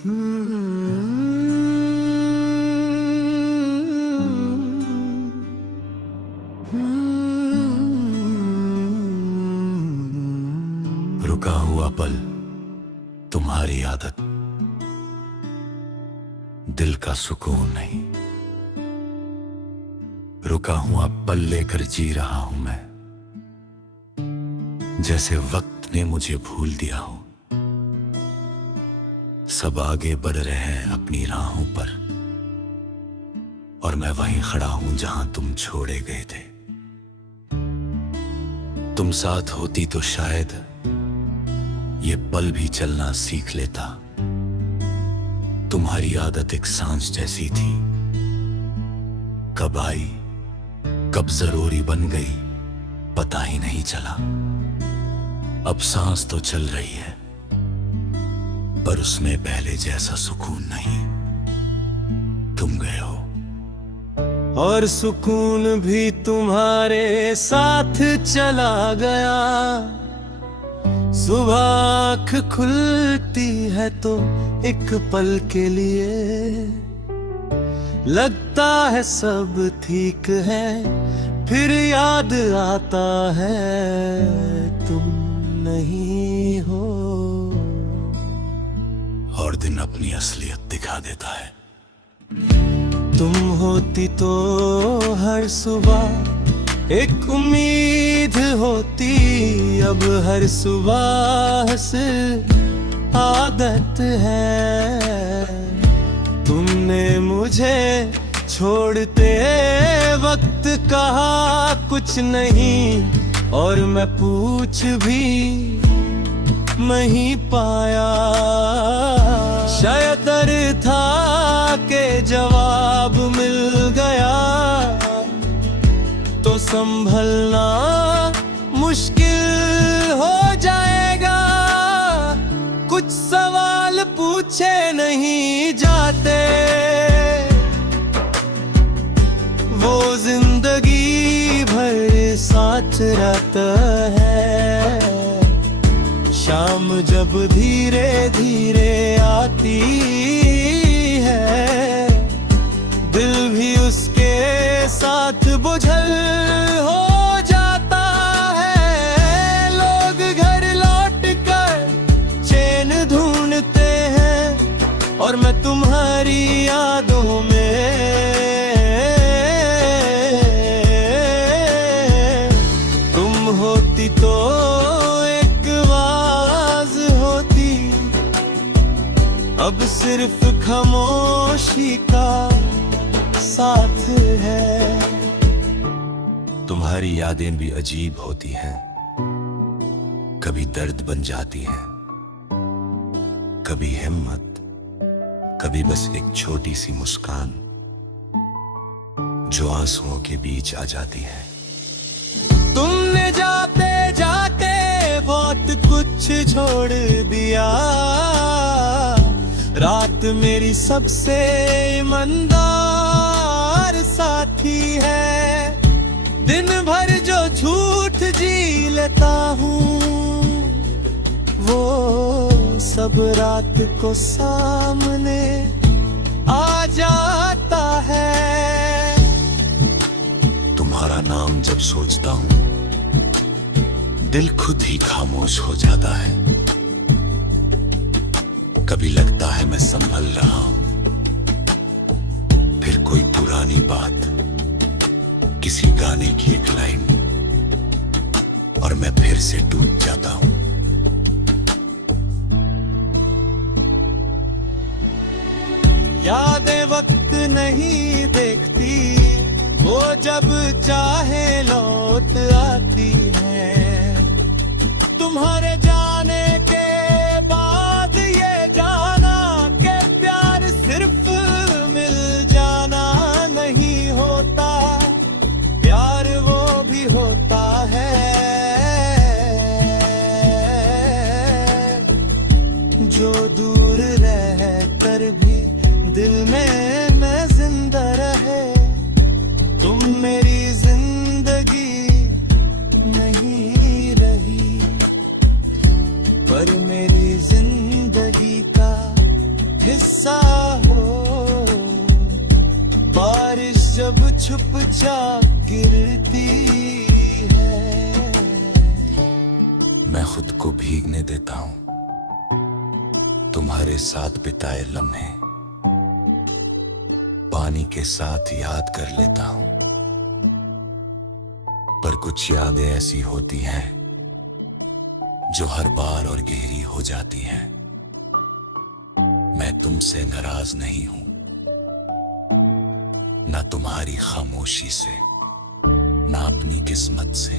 रुका हुआ पल, तुम्हारी आदत, दिल का सुकून नहीं। रुका हुआ पल लेकर जी रहा हूं मैं, जैसे वक्त ने मुझे भूल दिया हो। सब आगे बढ़ रहे हैं अपनी राहों पर, और मैं वहीं खड़ा हूं जहां तुम छोड़े गए थे। तुम साथ होती तो शायद ये पल भी चलना सीख लेता। तुम्हारी आदत एक सांस जैसी थी, कब आई कब जरूरी बन गई पता ही नहीं चला। अब सांस तो चल रही है, पर उसमें पहले जैसा सुकून नहीं। तुम गए हो और सुकून भी तुम्हारे साथ चला गया। सुबह आँख खुलती है तो एक पल के लिए लगता है सब ठीक है, फिर याद आता है तुम नहीं हो। और दिन अपनी असलियत दिखा देता है। तुम होती तो हर सुबह एक उम्मीद होती, अब हर सुबह से आदत है। तुमने मुझे छोड़ते वक्त कहा कुछ नहीं, और मैं पूछ भी नहीं पाया। शायद डर था कि जवाब मिल गया तो संभलना मुश्किल हो जाएगा। कुछ सवाल पूछे नहीं जाते, वो जिंदगी भर साथ रहता है। शाम जब धीरे धीरे आती है, दिल भी उसके साथ बुझल हो जाता है। लोग घर लौट कर चैन ढूंढते हैं, और मैं तुम्हारी यादों में। तुम होती तो एक आवाज होती, अब सिर्फ खामोशी का साथ है। तुम्हारी यादें भी अजीब होती हैं, कभी दर्द बन जाती हैं, कभी हिम्मत, कभी बस एक छोटी सी मुस्कान जो आंसुओं के बीच आ जाती है। तुमने जाते जाते बहुत कुछ छोड़ दिया। रात मेरी सबसे ईमानदार साथी है। दिन भर जो झूठ जी लेता हूँ, वो सब रात को सामने आ जाता है। तुम्हारा नाम जब सोचता हूँ, दिल खुद ही खामोश हो जाता है। कभी लगता है मैं संभल रहा हूं, फिर कोई पुरानी बात, किसी गाने की एक लाइन, और मैं फिर से टूट जाता हूं। यादें वक्त नहीं देखती, वो जब चाहे लौट आती है। तुम्हारे जाने के बाद ये जाना कि प्यार सिर्फ मिल जाना नहीं होता, प्यार वो भी होता है जो दूर रह कर भी दिल में न जिंदा रहे। तुम मेरी जिंदगी नहीं रही, पर मेरी जिंदगी का हिस्सा हो। बारिश जब छुप छाप गिरती है, मैं खुद को भीगने देता हूं, तुम्हारे साथ बिताए लम्हे पानी के साथ याद कर लेता हूं। पर कुछ यादें ऐसी होती हैं जो हर बार और गहरी हो जाती हैं। मैं तुमसे नाराज नहीं हूं, ना तुम्हारी खामोशी से, ना अपनी किस्मत से।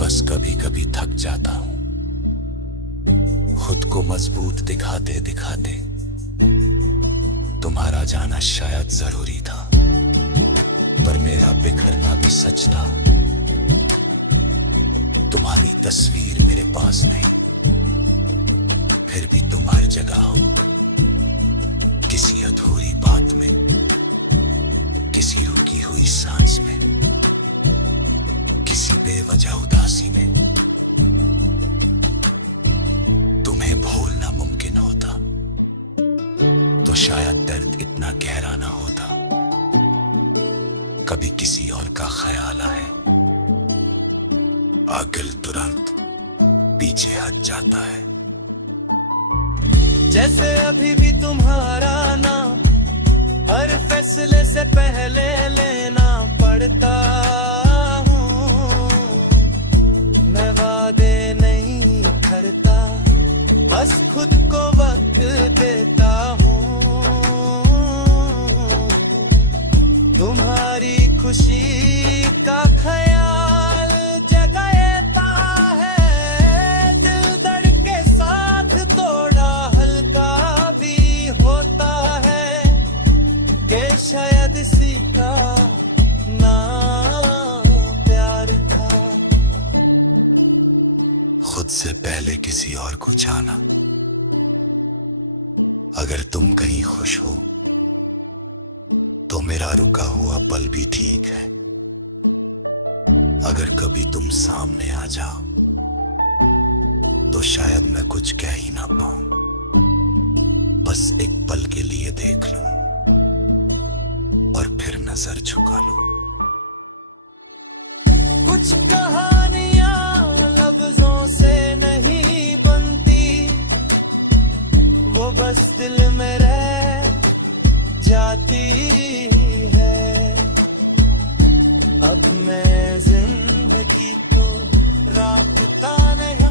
बस कभी कभी थक जाता हूं, खुद को मजबूत दिखाते दिखाते। तुम्हारा जाना शायद जरूरी था, पर मेरा बिखरना भी सच था। तुम्हारी तस्वीर मेरे पास नहीं, फिर भी तुम हर जगह हो। किसी अधूरी बात में, किसी रुकी हुई सांस में, किसी बेवजह उदासी में। तुम्हें भूलना मुमकिन होता तो शायद दर्द इतना गहरा ना होता। कभी किसी और का ख्याल आए, आगिल तुरंत पीछे हट जाता है। जैसे अभी भी तुम्हारा नाम हर फैसले से पहले लेना पड़ता हूँ। मैं वादे नहीं करता, बस खुद को वक्त देता हूँ। तुम्हारी खुशी का ख्याल जगाता है, दिल धड़के साथ थोड़ा हल्का भी होता है कि शायद इसी का नाम प्यार था। खुद से पहले किसी और को जाना। अगर तुम कहीं खुश हो तो मेरा रुका हुआ पल भी ठीक है। अगर कभी तुम सामने आ जाओ तो शायद मैं कुछ कह ही ना पाऊं। बस एक पल के लिए देख लूं और फिर नजर झुका लूं। कुछ कहानियां लफ्जों से नहीं बनती, वो बस दिल में रह जाती है। अब मैं जिंदगी को राखता नहीं।